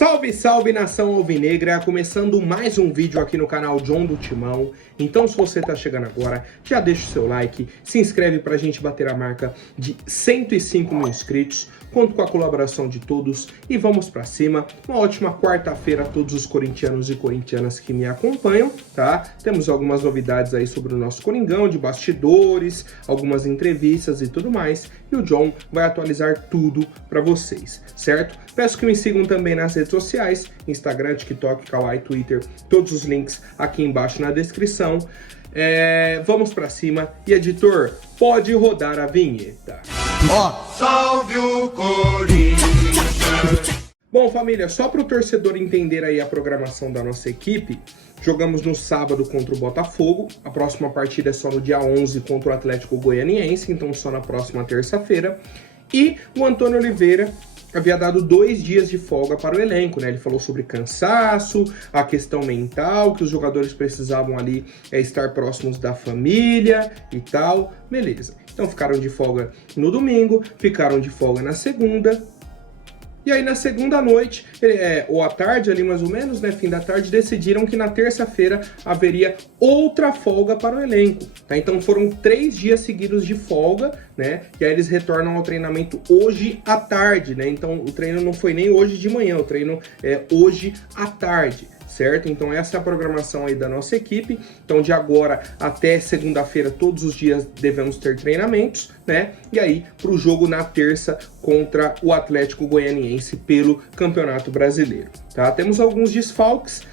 Salve, salve nação alvinegra, começando mais um vídeo aqui no canal John do Timão. Então se você tá chegando agora, já deixa o seu like, se inscreve pra gente bater a marca de 105 mil inscritos. Conto com a colaboração de todos e vamos pra cima. Uma ótima quarta-feira a todos os corintianos e corintianas que me acompanham, tá? Temos algumas novidades aí sobre o nosso Coringão, de bastidores, algumas entrevistas e tudo mais. E o John vai atualizar tudo pra vocês, certo? Peço que me sigam também nas redes sociais, Instagram, TikTok, Kawaii, Twitter, todos os links aqui embaixo na descrição. Vamos pra cima. E editor, pode rodar a vinheta. Salve o Corinthians! Bom, família, só para o torcedor entender aí a programação da nossa equipe, jogamos no sábado contra o Botafogo, a próxima partida é só no dia 11 contra o Atlético Goianiense, então só na próxima terça-feira, e o Antônio Oliveira havia dado 2 dias de folga para o elenco, né? Ele falou sobre cansaço, a questão mental, que os jogadores precisavam ali estar próximos da família e tal, beleza. Então ficaram de folga no domingo, ficaram de folga na segunda, e aí na segunda noite, ou à tarde ali mais ou menos, né, fim da tarde, decidiram que na terça-feira haveria outra folga para o elenco, tá? Então foram 3 dias seguidos de folga, né, e aí eles retornam ao treinamento hoje à tarde, né, então o treino não foi nem hoje de manhã, o treino é hoje à tarde. Certo? Então essa é a programação aí da nossa equipe. Então de agora até segunda-feira, todos os dias devemos ter treinamentos, né? E aí para o jogo na terça contra o Atlético Goianiense pelo Campeonato Brasileiro, tá? Temos alguns desfalques.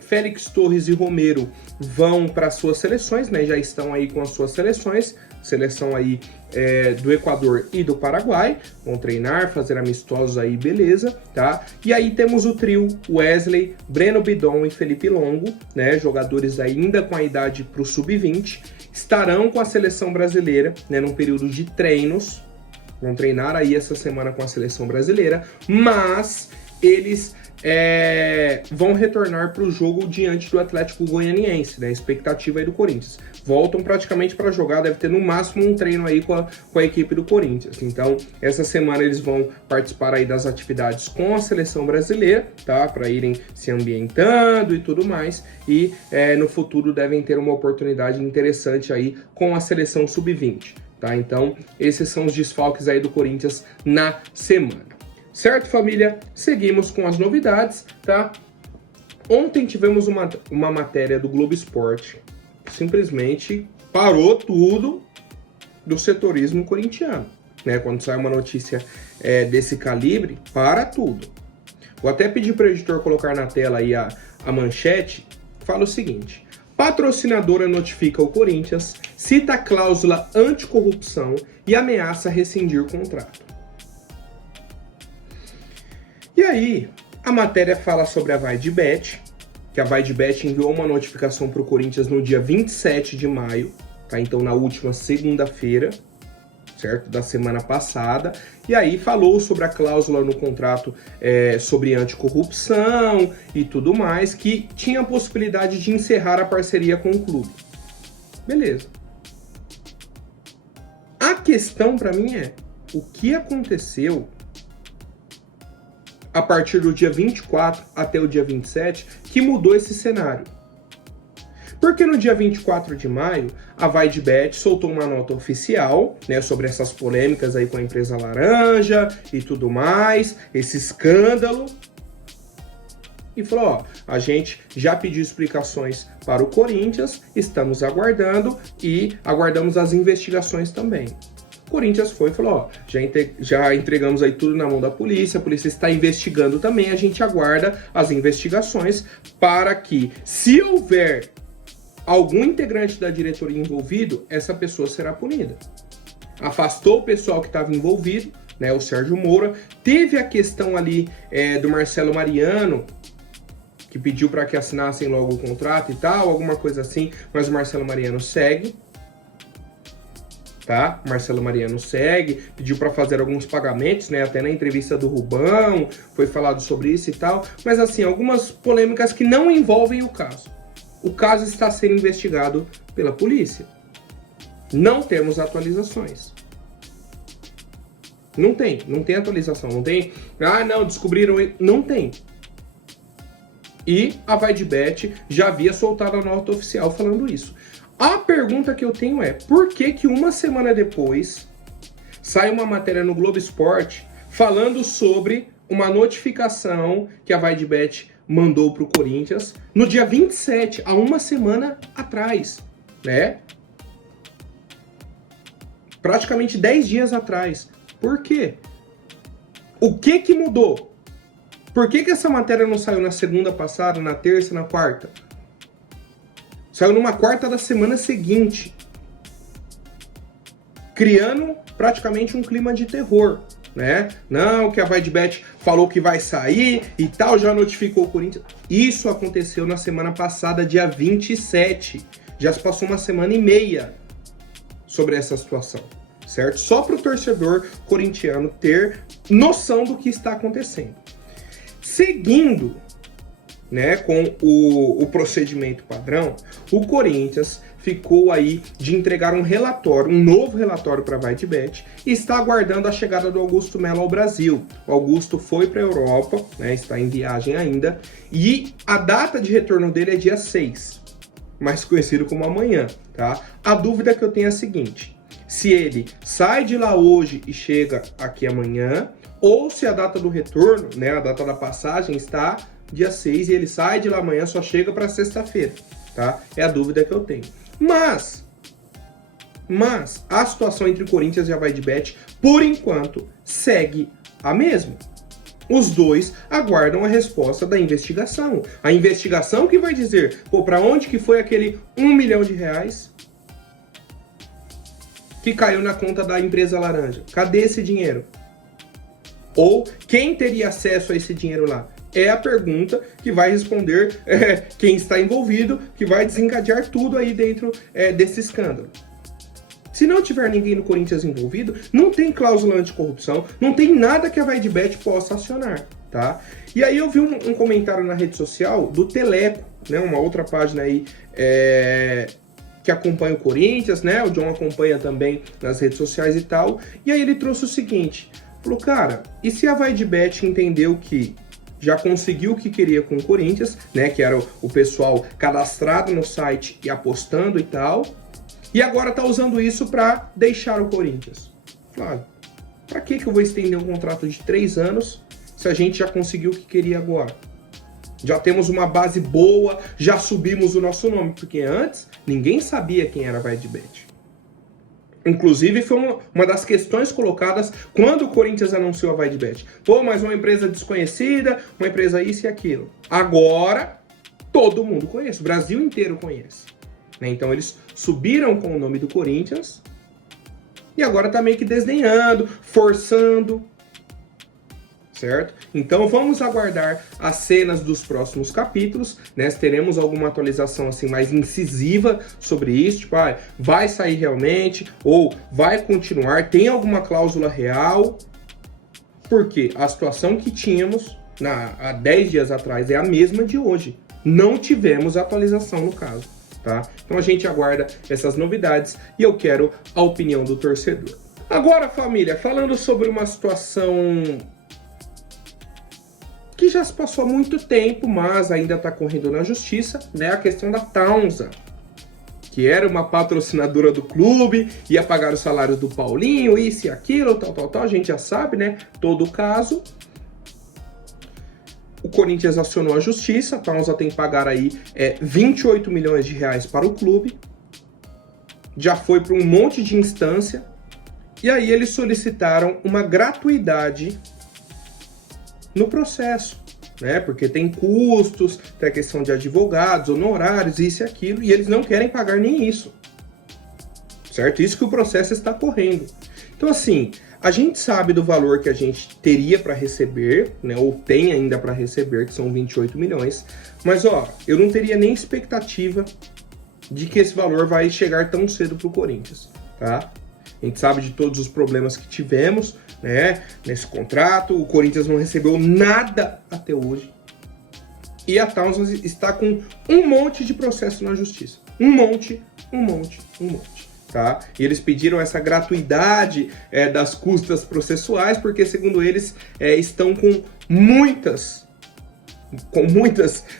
Félix Torres e Romero vão para suas seleções, né? Já estão aí com as suas seleções. Seleção aí do Equador e do Paraguai, vão treinar, fazer amistosos aí, beleza, tá? E aí temos o trio Wesley, Breno Bidon e Felipe Longo, né? Jogadores ainda com a idade para o sub-20, estarão com a seleção brasileira, né? Num período de treinos, vão treinar aí essa semana com a seleção brasileira, mas eles vão retornar para o jogo diante do Atlético Goianiense, né? Expectativa aí do Corinthians. Voltam praticamente para jogar, deve ter no máximo um treino aí com a equipe do Corinthians. Então, essa semana eles vão participar aí das atividades com a seleção brasileira, tá? Para irem se ambientando e tudo mais. E no futuro devem ter uma oportunidade interessante aí com a seleção sub-20, tá? Então, esses são os desfalques aí do Corinthians na semana. Certo, família? Seguimos com as novidades, tá? Ontem tivemos uma matéria do Globo Esporte, simplesmente parou tudo do setorismo corintiano, né? Quando sai uma notícia desse calibre, para tudo. Vou até pedir para o editor colocar na tela aí a manchete. Fala o seguinte: patrocinadora notifica o Corinthians, cita cláusula anticorrupção e ameaça rescindir contrato. E aí, a matéria fala sobre a VaideBet, que a VaideBet enviou uma notificação para o Corinthians no dia 27 de maio, tá? Então na última segunda-feira, certo? Da semana passada, e aí falou sobre a cláusula no contrato sobre anticorrupção e tudo mais, que tinha a possibilidade de encerrar a parceria com o clube. Beleza. A questão para mim é, o que aconteceu a partir do dia 24 até o dia 27, que mudou esse cenário? Porque no dia 24 de maio, a VaideBet soltou uma nota oficial, né, sobre essas polêmicas aí com a empresa laranja e tudo mais, esse escândalo, e falou, ó, a gente já pediu explicações para o Corinthians, estamos aguardando e aguardamos as investigações também. O Corinthians foi e falou, ó, já entregamos aí tudo na mão da polícia, a polícia está investigando também, a gente aguarda as investigações para que, se houver algum integrante da diretoria envolvido, essa pessoa será punida. Afastou o pessoal que estava envolvido, né, o Sérgio Moura, teve a questão ali do Marcelo Mariano, que pediu para que assinassem logo o contrato e tal, alguma coisa assim, mas o Marcelo Mariano segue. Tá? Marcelo Mariano segue, pediu para fazer alguns pagamentos, né? Até na entrevista do Rubão foi falado sobre isso e tal, mas assim, algumas polêmicas que não envolvem o caso. O caso está sendo investigado pela polícia. Não temos atualizações. Não tem atualização, não tem. Ah, não, descobriram, não tem. E a VaideBet já havia soltado a nota oficial falando isso. A pergunta que eu tenho é, por que que uma semana depois sai uma matéria no Globo Esporte falando sobre uma notificação que a VaideBet mandou para o Corinthians no dia 27, há uma semana atrás, né? Praticamente 10 dias atrás. Por quê? O que que mudou? Por que que essa matéria não saiu na segunda passada, na terça, na quarta? Saiu numa quarta da semana seguinte, criando praticamente um clima de terror, né? Não, que a VaideBet falou que vai sair e tal, já notificou o Corinthians. Isso aconteceu na semana passada, dia 27. Já se passou uma semana e meia sobre essa situação, certo? Só para o torcedor corintiano ter noção do que está acontecendo. Seguindo, né, com o procedimento padrão, o Corinthians ficou aí de entregar um relatório, um novo relatório para a VaideBet e está aguardando a chegada do Augusto Melo ao Brasil. O Augusto foi para a Europa, né, está em viagem ainda, e a data de retorno dele é dia 6, mais conhecido como amanhã, tá? A dúvida que eu tenho é a seguinte: se ele sai de lá hoje e chega aqui amanhã, ou se a data do retorno, né, a data da passagem está dia 6 e ele sai de lá amanhã, só chega para sexta-feira, tá? É a dúvida que eu tenho. Mas a situação entre o Corinthians e a VaideBet, por enquanto, segue a mesma. Os dois aguardam a resposta da investigação. A investigação que vai dizer, pô, para onde que foi aquele R$1 milhão que caiu na conta da empresa laranja? Cadê esse dinheiro? Ou quem teria acesso a esse dinheiro lá? É a pergunta que vai responder quem está envolvido, que vai desencadear tudo aí dentro desse escândalo. Se não tiver ninguém no Corinthians envolvido, não tem cláusula anticorrupção, não tem nada que a VaideBet possa acionar, tá? E aí eu vi um comentário na rede social do Teleco, né, uma outra página aí que acompanha o Corinthians, né? O John acompanha também nas redes sociais e tal. E aí ele trouxe o seguinte, falou, cara, e se a VaideBet entendeu que já conseguiu o que queria com o Corinthians, né, que era o pessoal cadastrado no site e apostando e tal, e agora tá usando isso para deixar o Corinthians? Claro, para que eu vou estender um contrato de 3 anos se a gente já conseguiu o que queria agora? Já temos uma base boa, já subimos o nosso nome, porque antes ninguém sabia quem era a VaideBet. Inclusive, foi uma das questões colocadas quando o Corinthians anunciou a VaideBet. Pô, mas uma empresa desconhecida, uma empresa isso e aquilo. Agora, todo mundo conhece, o Brasil inteiro conhece, né? Então, eles subiram com o nome do Corinthians e agora tá meio que desdenhando, forçando, certo? Então vamos aguardar as cenas dos próximos capítulos, né? Teremos alguma atualização assim mais incisiva sobre isso, tipo, vai sair realmente ou vai continuar, tem alguma cláusula real? Porque a situação que tínhamos há 10 dias atrás é a mesma de hoje. Não tivemos atualização no caso, tá? Então a gente aguarda essas novidades e eu quero a opinião do torcedor. Agora, família, falando sobre uma situação que já se passou há muito tempo, mas ainda está correndo na justiça, né? A questão da Taunza, que era uma patrocinadora do clube, ia pagar os salários do Paulinho, isso e aquilo, tal, a gente já sabe, né? Todo o caso. O Corinthians acionou a justiça, a Taunza tem que pagar aí 28 milhões de reais para o clube, já foi para um monte de instância, e aí eles solicitaram uma gratuidade no processo, né? Porque tem custos, tem a questão de advogados, honorários, isso e aquilo, e eles não querem pagar nem isso, certo? Isso que o processo está correndo. Então, assim, a gente sabe do valor que a gente teria para receber, né? Ou tem ainda para receber, que são 28 milhões, mas, ó, eu não teria nem expectativa de que esse valor vai chegar tão cedo para o Corinthians, tá? A gente sabe de todos os problemas que tivemos, né, nesse contrato. O Corinthians não recebeu nada até hoje. E a Taunza está com um monte de processo na justiça. Um monte. tá? E eles pediram essa gratuidade das custas processuais, porque, segundo eles, estão com muitas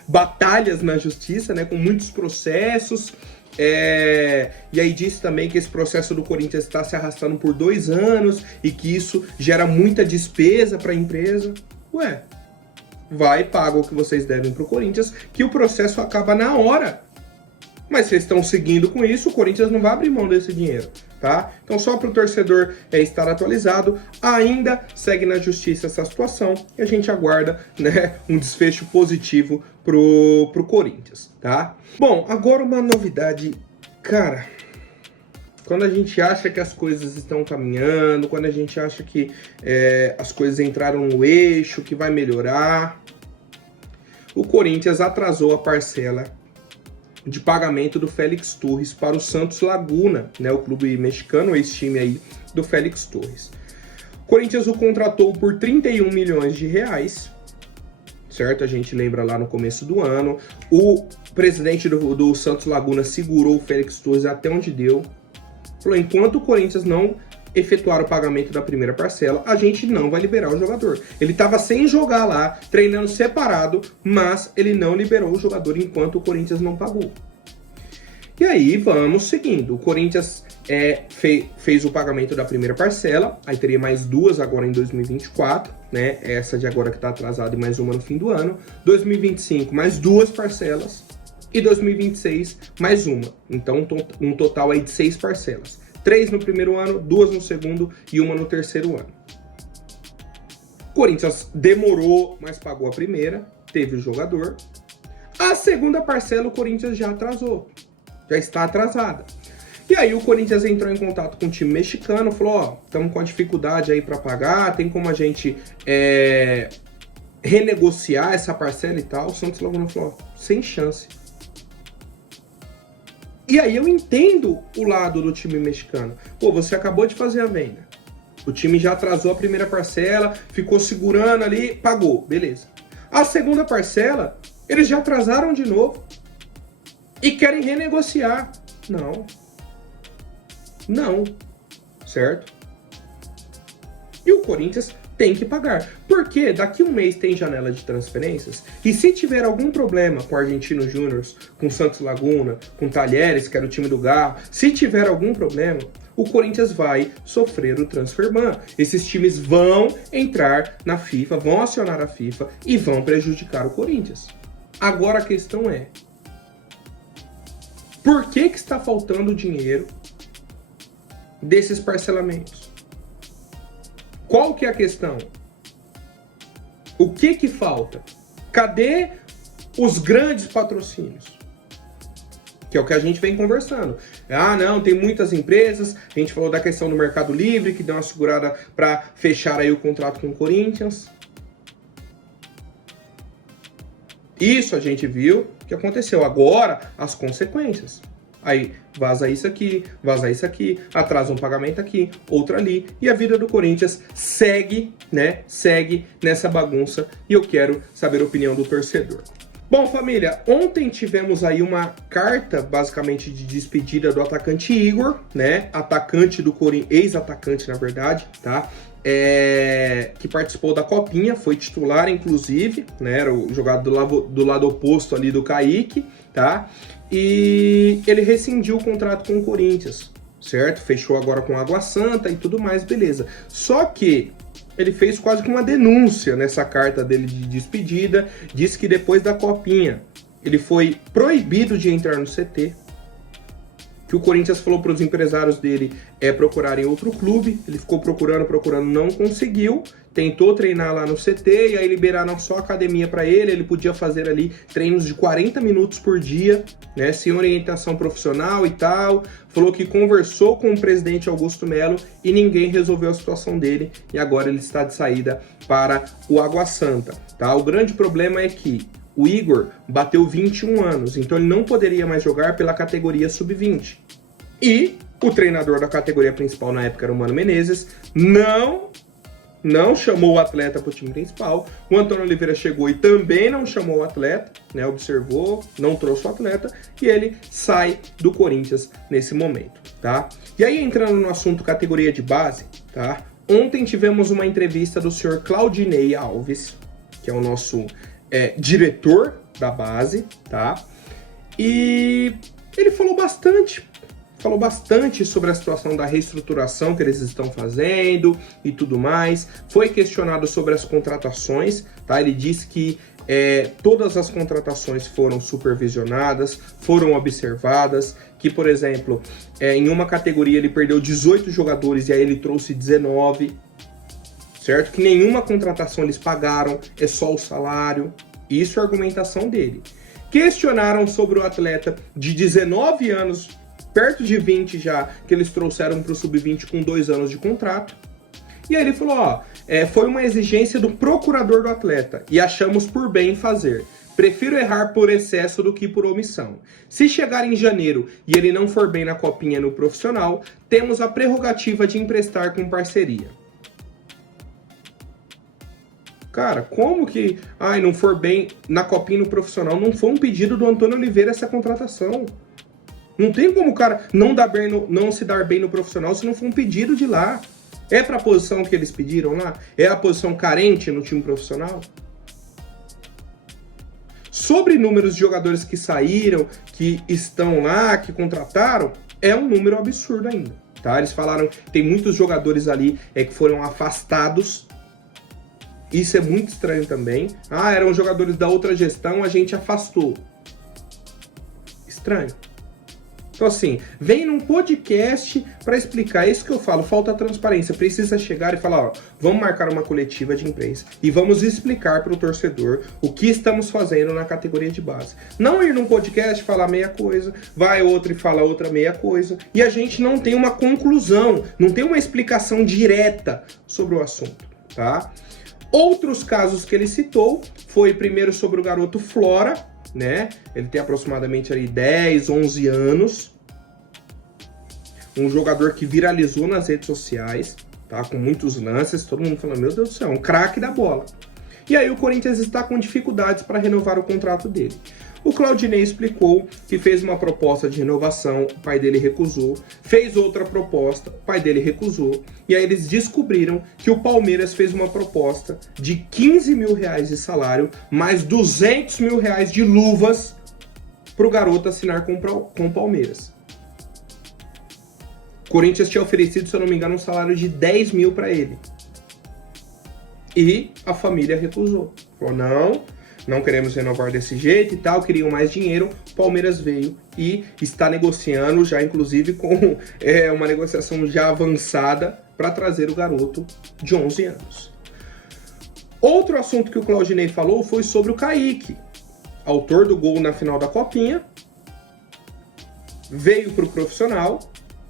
batalhas na justiça, né? Com muitos processos. E aí disse também que esse processo do Corinthians está se arrastando por 2 anos e que isso gera muita despesa para a empresa. Ué, vai, paga o que vocês devem para o Corinthians, que o processo acaba na hora. Mas vocês estão seguindo com isso, o Corinthians não vai abrir mão desse dinheiro, tá? Então, só para o torcedor estar atualizado, ainda segue na justiça essa situação e a gente aguarda, né, um desfecho positivo pro Corinthians, tá? Bom, agora uma novidade, cara. Quando a gente acha que as coisas estão caminhando, quando a gente acha que as coisas entraram no eixo, que vai melhorar, o Corinthians atrasou a parcela de pagamento do Félix Torres para o Santos Laguna, né, o clube mexicano, esse time aí do Félix Torres. O Corinthians o contratou por 31 milhões de reais, certo? A gente lembra lá no começo do ano. O presidente do Santos Laguna segurou o Félix Torres até onde deu. Falou, enquanto o Corinthians não efetuar o pagamento da primeira parcela, a gente não vai liberar o jogador. Ele estava sem jogar lá, treinando separado, mas ele não liberou o jogador enquanto o Corinthians não pagou. E aí, vamos seguindo. O Corinthians fez o pagamento da primeira parcela, aí teria mais 2 agora em 2024, né? Essa de agora que está atrasada e mais uma no fim do ano. 2025, mais 2 parcelas. E 2026, mais uma. Então, um total aí de 6 parcelas. 3 no primeiro ano, 2 no segundo e 1 no terceiro ano. O Corinthians demorou, mas pagou a primeira, teve o jogador. A segunda parcela o Corinthians já atrasou, já está atrasada. E aí o Corinthians entrou em contato com o time mexicano, falou, ó, estamos com a dificuldade aí para pagar, tem como a gente renegociar essa parcela e tal. O Santos Laguna falou, ó, sem chance. E aí eu entendo o lado do time mexicano. Pô, você acabou de fazer a venda. O time já atrasou a primeira parcela, ficou segurando ali, pagou, beleza. A segunda parcela, eles já atrasaram de novo e querem renegociar. Não. Não. Certo? E o Corinthians tem que pagar. Porque daqui um mês tem janela de transferências e se tiver algum problema com o Argentino Júnior, com o Santos Laguna, com o Talheres, que era o time do Garro, se tiver algum problema, o Corinthians vai sofrer o transfer ban. Esses times vão entrar na FIFA, vão acionar a FIFA e vão prejudicar o Corinthians. Agora a questão é, por que está faltando dinheiro desses parcelamentos? Qual que é a questão? O que falta? Cadê os grandes patrocínios? Que é o que a gente vem conversando. Ah, não, tem muitas empresas. A gente falou da questão do Mercado Livre, que deu uma segurada para fechar aí o contrato com o Corinthians. Isso a gente viu que aconteceu. Agora, as consequências. Aí vaza isso aqui, atrasa um pagamento aqui, outro ali, e a vida do Corinthians segue, né? Segue nessa bagunça e eu quero saber a opinião do torcedor. Bom, família, ontem tivemos aí uma carta, basicamente, de despedida do atacante Igor, né? Atacante do Corinthians, ex-atacante, na verdade, tá? Que participou da Copinha, foi titular, inclusive, né? Era o jogador do lado oposto ali do Kaique, tá? E ele rescindiu o contrato com o Corinthians, certo? Fechou agora com Água Santa e tudo mais, beleza. Só que ele fez quase que uma denúncia nessa carta dele de despedida, disse que depois da Copinha ele foi proibido de entrar no CT, que o Corinthians falou para os empresários dele procurarem outro clube, ele ficou procurando, não conseguiu, tentou treinar lá no CT e aí liberaram só academia para ele, ele podia fazer ali treinos de 40 minutos por dia, né, sem orientação profissional e tal, falou que conversou com o presidente Augusto Melo e ninguém resolveu a situação dele e agora ele está de saída para o Água Santa, tá? O grande problema é que o Igor bateu 21 anos, então ele não poderia mais jogar pela categoria sub-20. E o treinador da categoria principal na época era o Mano Menezes, não chamou o atleta para o time principal. O Antônio Oliveira chegou e também não chamou o atleta, né? Observou, não trouxe o atleta e ele sai do Corinthians nesse momento. tá? E aí, entrando no assunto categoria de base, tá? Ontem tivemos uma entrevista do senhor Claudinei Alves, que é o nosso diretor da base, tá? E ele falou bastante sobre a situação da reestruturação que eles estão fazendo e tudo mais. Foi questionado sobre as contratações, tá? Ele disse que todas as contratações foram supervisionadas, foram observadas, que, por exemplo, em uma categoria ele perdeu 18 jogadores e aí ele trouxe 19, certo? Que nenhuma contratação eles pagaram, é só o salário. Isso é a argumentação dele. Questionaram sobre o atleta de 19 anos, perto de 20 já, que eles trouxeram para o Sub-20 com 2 anos de contrato. E aí ele falou, foi uma exigência do procurador do atleta e achamos por bem fazer. Prefiro errar por excesso do que por omissão. Se chegar em janeiro e ele não for bem na copinha no profissional, temos a prerrogativa de emprestar com parceria. Cara, como que não for bem na copinha no profissional? Não foi um pedido do Antônio Oliveira essa contratação. Não tem como o cara não se dar bem no profissional se não for um pedido de lá. É para a posição que eles pediram lá? É a posição carente no time profissional? Sobre números de jogadores que saíram, que estão lá, que contrataram, é um número absurdo ainda, tá? Eles falaram que tem muitos jogadores ali que foram afastados. Isso é muito estranho também. Eram jogadores da outra gestão, a gente afastou. Estranho. Então, assim, vem num podcast para explicar. É isso que eu falo, falta transparência. Precisa chegar e falar, vamos marcar uma coletiva de imprensa e vamos explicar para o torcedor o que estamos fazendo na categoria de base. Não ir num podcast falar meia coisa, vai outro e fala outra meia coisa, e a gente não tem uma conclusão, não tem uma explicação direta sobre o assunto, tá? Outros casos que ele citou foi primeiro sobre o garoto Flora, né? Ele tem aproximadamente ali 10, 11 anos. Um jogador que viralizou nas redes sociais, tá? Com muitos lances, todo mundo falando, meu Deus do céu, um craque da bola. E aí o Corinthians está com dificuldades para renovar o contrato dele. O Claudinei explicou que fez uma proposta de renovação, o pai dele recusou. Fez outra proposta, o pai dele recusou. E aí eles descobriram que o Palmeiras fez uma proposta de 15 mil reais de salário, mais 200 mil reais de luvas para o garoto assinar com o Palmeiras. O Corinthians tinha oferecido, se eu não me engano, um salário de 10 mil para ele. E a família recusou. Falou, não queremos renovar desse jeito e tal, queriam mais dinheiro. O Palmeiras veio e está negociando já, inclusive, com uma negociação já avançada para trazer o garoto de 11 anos. Outro assunto que o Claudinei falou foi sobre o Kaique, autor do gol na final da Copinha, veio para o profissional,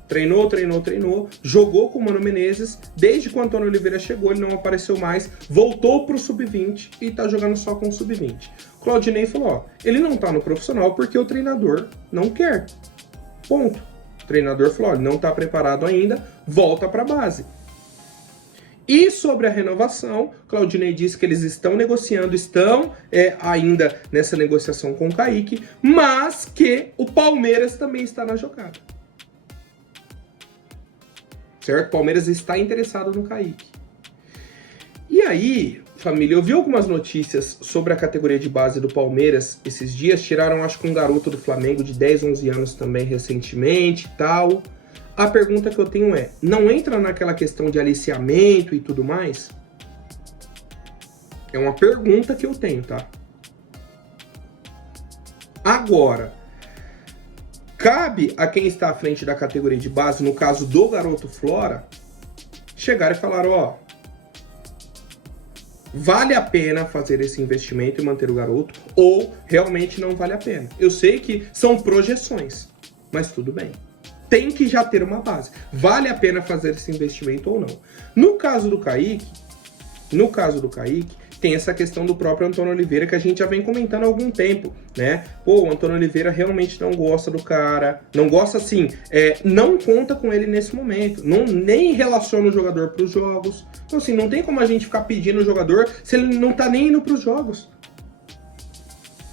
treinou, jogou com o Mano Menezes, desde que o Antônio Oliveira chegou, ele não apareceu mais, voltou pro Sub-20 e tá jogando só com o Sub-20. Claudinei falou, ele não tá no profissional porque o treinador não quer. Ponto. O treinador falou, ele não tá preparado ainda, volta pra base. E sobre a renovação, Claudinei disse que eles estão negociando, estão ainda nessa negociação com o Kaique, mas que o Palmeiras também está na jogada. Certo? O Palmeiras está interessado no Kaique. E aí, família, eu vi algumas notícias sobre a categoria de base do Palmeiras esses dias. Tiraram, acho que um garoto do Flamengo de 10, 11 anos também recentemente e tal. A pergunta que eu tenho não entra naquela questão de aliciamento e tudo mais? É uma pergunta que eu tenho, tá? Agora, cabe a quem está à frente da categoria de base, no caso do garoto Flora, chegar e falar, vale a pena fazer esse investimento e manter o garoto, ou realmente não vale a pena. Eu sei que são projeções, mas tudo bem. Tem que já ter uma base. Vale a pena fazer esse investimento ou não? No caso do Kaique, tem essa questão do próprio Antônio Oliveira que a gente já vem comentando há algum tempo, né? O Antônio Oliveira realmente não gosta do cara, não gosta assim, não conta com ele nesse momento, nem relaciona o jogador para os jogos. Então assim, não tem como a gente ficar pedindo o jogador se ele não tá nem indo para os jogos.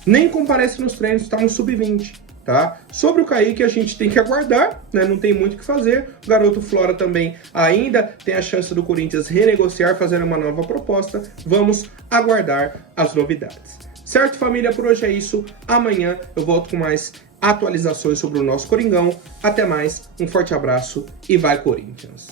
Nem comparece nos treinos, tá no Sub-20. tá? Sobre o Kaique a gente tem que aguardar, né? Não tem muito o que fazer. O garoto Flora também ainda tem a chance do Corinthians renegociar, fazer uma nova proposta. Vamos aguardar as novidades. Certo, família? Por hoje é isso. Amanhã eu volto com mais atualizações sobre o nosso Coringão. Até mais, um forte abraço e vai Corinthians!